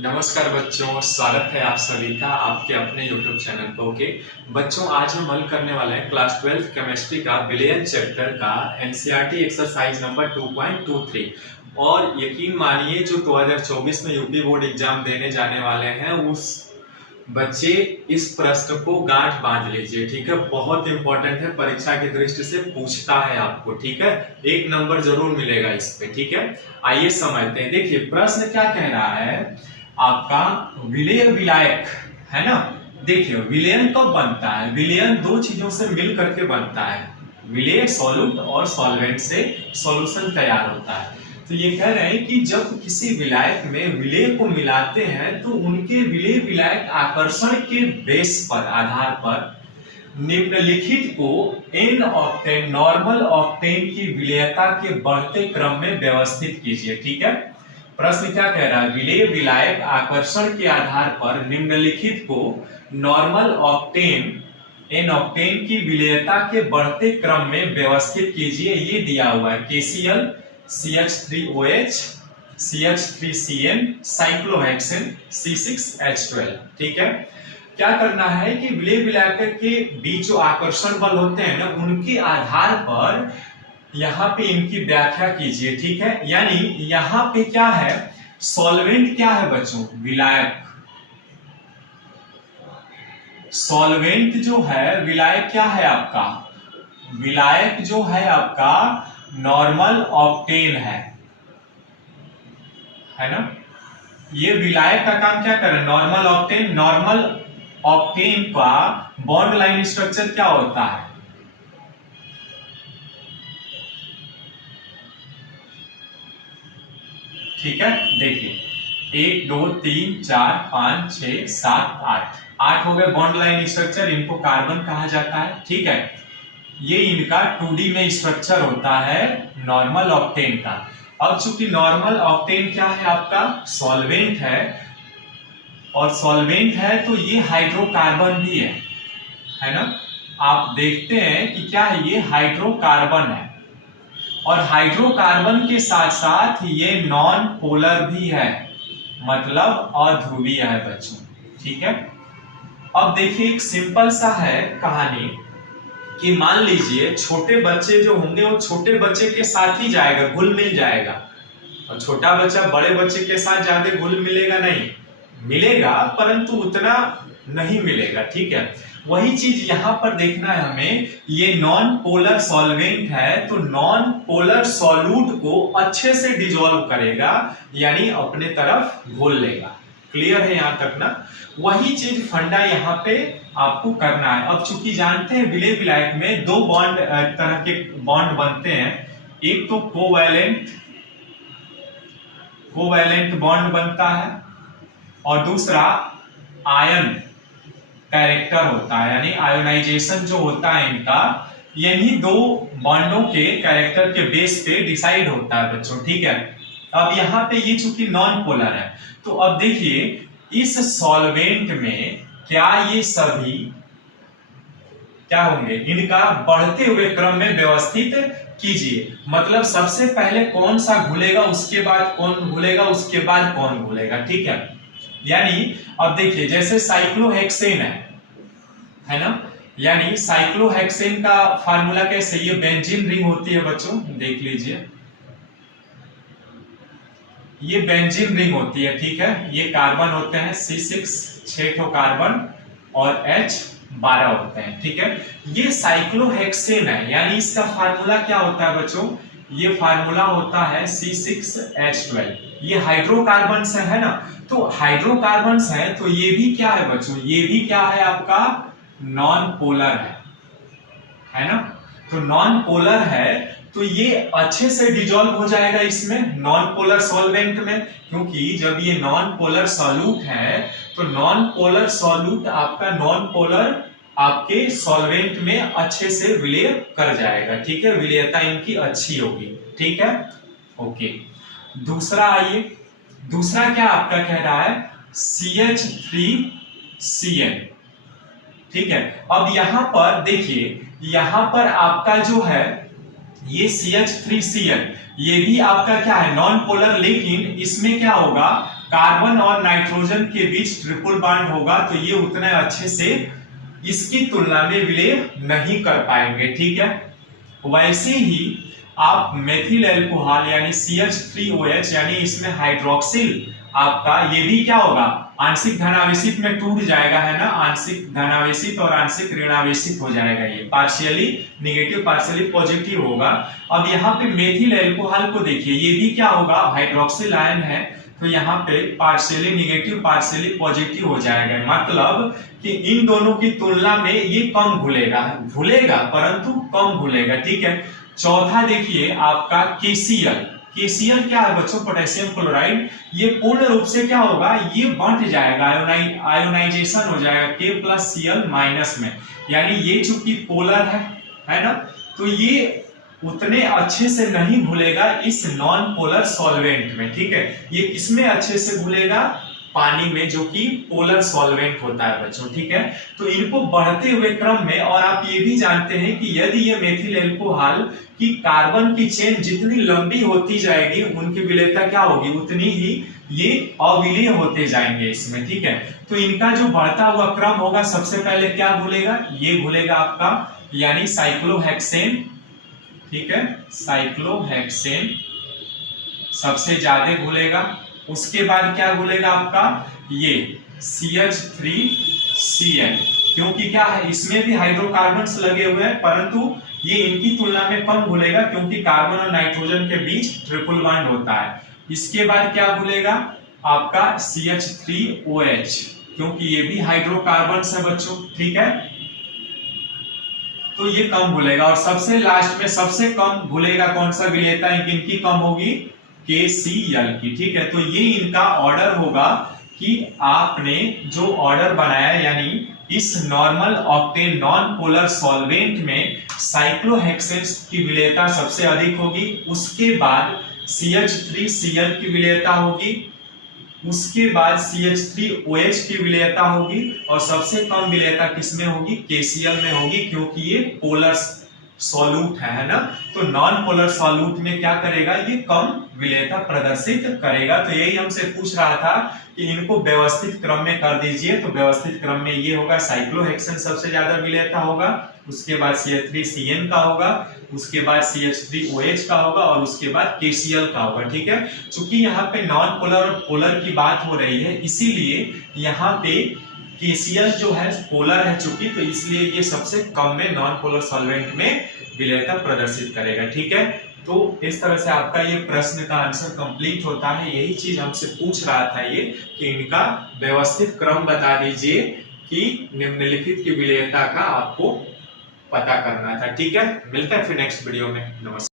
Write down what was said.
नमस्कार बच्चों, स्वागत है आप सभी का आपके अपने YouTube चैनल पर। ओके बच्चों, आज हम हल करने वाले हैं क्लास 12 केमिस्ट्री का विलियन चैप्टर का एनसीईआरटी एक्सरसाइज नंबर 2.23। और यकीन मानिए जो 2024 में यूपी बोर्ड एग्जाम देने जाने वाले हैं उस बच्चे इस प्रश्न को गांठ बांध लीजिए, ठीक है। बहुत इंपॉर्टेंट है, परीक्षा की दृष्टि से पूछता है आपको, ठीक है। 1 नंबर जरूर मिलेगा इस पे, ठीक है। आइए समझते हैं। देखिए प्रश्न क्या कह रहा है आपका, विलेय विलायक है ना। देखिए विलेयन कब बनता है, विलेयन दो चीजों से मिल करके बनता है। विलेय सॉल्यूट और सॉल्वेंट से सॉल्यूशन तैयार होता है। तो ये कह रहे हैं कि जब किसी विलायक में विलेय को मिलाते हैं तो उनके विलेय विलायक आकर्षण के बेस पर आधार पर निम्नलिखित को एन ऑक्टेन नॉर्मल ऑक्टेन की विलेयता के बढ़ते क्रम में व्यवस्थित कीजिए, ठीक है। प्रश्न क्या कह रहा है, विलेय विलायक आकर्षण के आधार पर निम्नलिखित को नॉर्मल ऑक्टेन एन ऑक्टेन की विलेयता के बढ़ते क्रम में व्यवस्थित कीजिए। ये दिया हुआ है KCl CH3OH CH3Cn cyclohexane C6H12, ठीक है। क्या करना है कि विलेय विलायक के बीच जो आकर्षण बल होते हैं ना, उनके आधार पर यहाँ पे इनकी व्याख्या कीजिए, ठीक है। यानी यहाँ पे क्या है, सॉल्वेंट क्या है बच्चों, विलायक। सॉल्वेंट जो है, विलायक क्या है आपका, विलायक जो है आपका नॉर्मल ऑक्टेन है ना। ये विलायक का काम क्या कर रहा है, नॉर्मल ऑक्टेन। नॉर्मल ऑक्टेन का बॉन्ड लाइन स्ट्रक्चर क्या होता है, ठीक है। देखिए 1 2 3 4 5 6 7 8 हो गए बॉन्ड लाइन स्ट्रक्चर। इनको कार्बन कहा जाता है, ठीक है। ये इनका 2D में स्ट्रक्चर होता है नॉर्मल ऑक्टेन का। अब चूंकि नॉर्मल ऑक्टेन क्या है आपका, सॉल्वेंट है, और सॉल्वेंट है तो ये हाइड्रोकार्बन भी है ना। आप देखते हैं कि क्या है, ये हाइड्रोकार्बन है, और हाइड्रोकार्बन के साथ साथ ये नॉन पोलर भी है, मतलब अध्रुवीय है बच्चों, ठीक है। अब देखिए एक सिंपल सा है कहानी कि मान लीजिए छोटे बच्चे जो होंगे वो छोटे बच्चे के साथ ही जाएगा, घुल मिल जाएगा, और छोटा बच्चा बड़े बच्चे के साथ ज्यादा घुल मिलेगा नहीं, मिलेगा परंतु उतना नहीं मिलेगा, ठीक है। वही चीज यहां पर देखना है हमें। ये नॉन पोलर सॉल्वेंट है तो नॉन पोलर सॉल्यूट को अच्छे से डिजोल्व करेगा, यानी अपने तरफ घोल लेगा। क्लियर है यहां तक ना। वही चीज फंडा यहाँ पे आपको करना है। अब चूंकि जानते हैं विलेय विलायक में दो बॉन्ड तरह के बॉन्ड बनते हैं, एक तो कोवैलेंट बॉन्ड बनता है, और दूसरा आयन कैरेक्टर होता है, यानी आयोनाइजेशन जो होता है इनका, यानी दो बॉन्डों के कैरेक्टर के बेस पे डिसाइड होता है बच्चों, ठीक है। अब यहाँ पे ये चूंकि नॉन पोलर है, तो अब देखिए इस सॉल्वेंट में क्या ये सभी क्या होंगे, इनका बढ़ते हुए क्रम में व्यवस्थित कीजिए। मतलब सबसे पहले कौन सा घुलेगा, उसके बाद कौन घुलेगा, उसके बाद कौन घुलेगा, ठीक है। यानी अब देखिए जैसे साइक्लोहेक्सेन है ना, यानी साइक्लोहेक्सेन का फार्मूला कैसे, ये बेंजीन रिंग होती है बच्चों, देख लीजिए ये बेंजीन रिंग होती है, ठीक है। ये कार्बन होते हैं C6 6 कार्बन और H12 होते हैं, ठीक है। ये साइक्लोहेक्सेन है, यानी इसका फार्मूला क्या होता है बच्चों, ये फार्मूला होता है C6H12। ये हाइड्रोकार्बन है ना, तो हाइड्रोकार्बन है तो ये भी क्या है बच्चों, ये भी क्या है आपका नॉन पोलर है ना। तो नॉन पोलर है तो ये अच्छे से डिजोल्व हो जाएगा इसमें नॉन पोलर सॉल्वेंट में, क्योंकि जब ये नॉन पोलर सॉल्यूट है तो नॉन पोलर सॉल्यूट आपका नॉन पोलर आपके सॉल्वेंट में अच्छे से विलय कर जाएगा, ठीक है। विलयता इनकी अच्छी होगी, ठीक है। ओके दूसरा आइए, दूसरा क्या आपका कह रहा है CH3Cn, ठीक है। अब यहां पर देखिए, यहां पर आपका जो है ये CH3Cn, ये भी आपका क्या है नॉन पोलर, लेकिन इसमें क्या होगा कार्बन और नाइट्रोजन के बीच ट्रिपल बॉन्ड होगा तो ये उतने अच्छे से इसकी तुलना में विलय नहीं कर पाएंगे, ठीक है। वैसे ही आप मेथिल अल्कोहल यानी CH3OH यानी इसमें हाइड्रोक्सिल आपका ये भी क्या होगा, आंशिक धनावेशित में टूट जाएगा, है ना, आंशिक धनावेशित और आंशिक ऋणावेशित हो जाएगा, ये पार्शियली नेगेटिव पार्शियली पॉजिटिव होगा। अब यहाँ पे मेथिल अल्कोहल को देखिए, ये भी क्या होगा, हाइड्रोक्सिल आयन है, तो यहाँ पे पार्शियली नेगेटिव पार्शियली पॉजिटिव हो जाएगा, मतलब कि इन दोनों की तुलना में ये कम घुलेगा परंतु कम घुलेगा, ठीक है। चौथा देखिए आपका KCl क्या है बच्चों, पोटेशियम क्लोराइड, ये पूर्ण रूप से क्या होगा, ये बंट जाएगा, आयोनाइजेशन हो जाएगा K+Cl माइनस में, यानी ये चूंकि पोलर है ना, तो ये उतने अच्छे से नहीं घुलेगा इस नॉन पोलर सॉल्वेंट में, ठीक है। ये किसमें अच्छे से घुलेगा, पानी में, जो कि पोलर सॉल्वेंट होता है बच्चों, ठीक है। तो इनको बढ़ते हुए क्रम में, और आप ये भी जानते हैं कि यदि ये मेथिल अल्कोहल की कार्बन की चेन जितनी लंबी होती जाएगी उनकी विलेयता क्या होगी, उतनी ही ये अविलीय होते जाएंगे इसमें, ठीक है। तो इनका जो बढ़ता हुआ क्रम होगा, सबसे पहले क्या घुलेगा, ये घुलेगा आपका यानी साइक्लोहेक्सेन, ठीक है, साइक्लोहेक्सेन सबसे ज्यादा घुलेगा। उसके बाद क्या घुलेगा आपका, ये CH3Cl, क्योंकि क्या है, इसमें भी हाइड्रोकार्बन्स लगे हुए हैं, परंतु ये इनकी तुलना में कम घुलेगा क्योंकि कार्बन और नाइट्रोजन के बीच ट्रिपल बॉन्ड होता है। इसके बाद क्या घुलेगा आपका CH3OH, क्योंकि ये भी हाइड्रोकार्बन्स है बच्चों, ठीक है, तो ये कम घुलेगा। और सबसे लास्ट में सबसे कम घुलेगा कौन सा विलेयता, इनकी कम होगी, KCl की, ठीक है। तो ये इनका ऑर्डर होगा कि आपने जो ऑर्डर बनाया, यानी इस normal octane non polar solvent में साइक्लोहेक्सेन की विलेयता सबसे अधिक होगी, उसके बाद CH3Cl की विलेयता होगी, उसके बाद CH3OH की विलेयता होगी, और सबसे कम विलेयता किसमें होगी, KCl में होगी, क्योंकि ये पोलर सॉल्यूट है ना। तो नॉन पोलर सॉल्यूट में क्या करेगा, ये कम विलेयता प्रदर्शित करेगा। तो यही हमसे पूछ रहा था कि इनको व्यवस्थित क्रम में कर दीजिए, तो व्यवस्थित क्रम में ये होगा, साइक्लोहेक्सेन सबसे ज्यादा विलेयता होगा, उसके बाद CH3CN का होगा, उसके बाद CH3OH का होगा, और उसके बाद KCl का होगा, ठीक है। चूंकि यहाँ पे नॉन पोलर और पोलर की बात हो रही है, इसीलिए यहाँ पे KCl जो है पोलर है चूंकि, तो इसलिए ये सबसे कम में नॉन पोलर सॉल्वेंट में विलेयता प्रदर्शित करेगा, ठीक है। तो इस तरह से आपका ये प्रश्न का आंसर कंप्लीट होता है। यही चीज हमसे पूछ रहा था ये कि इनका व्यवस्थित क्रम बता दीजिए कि निम्नलिखित की विलेयता का आपको पता करना था, ठीक है। मिलता है फिर नेक्स्ट वीडियो में, नमस्कार।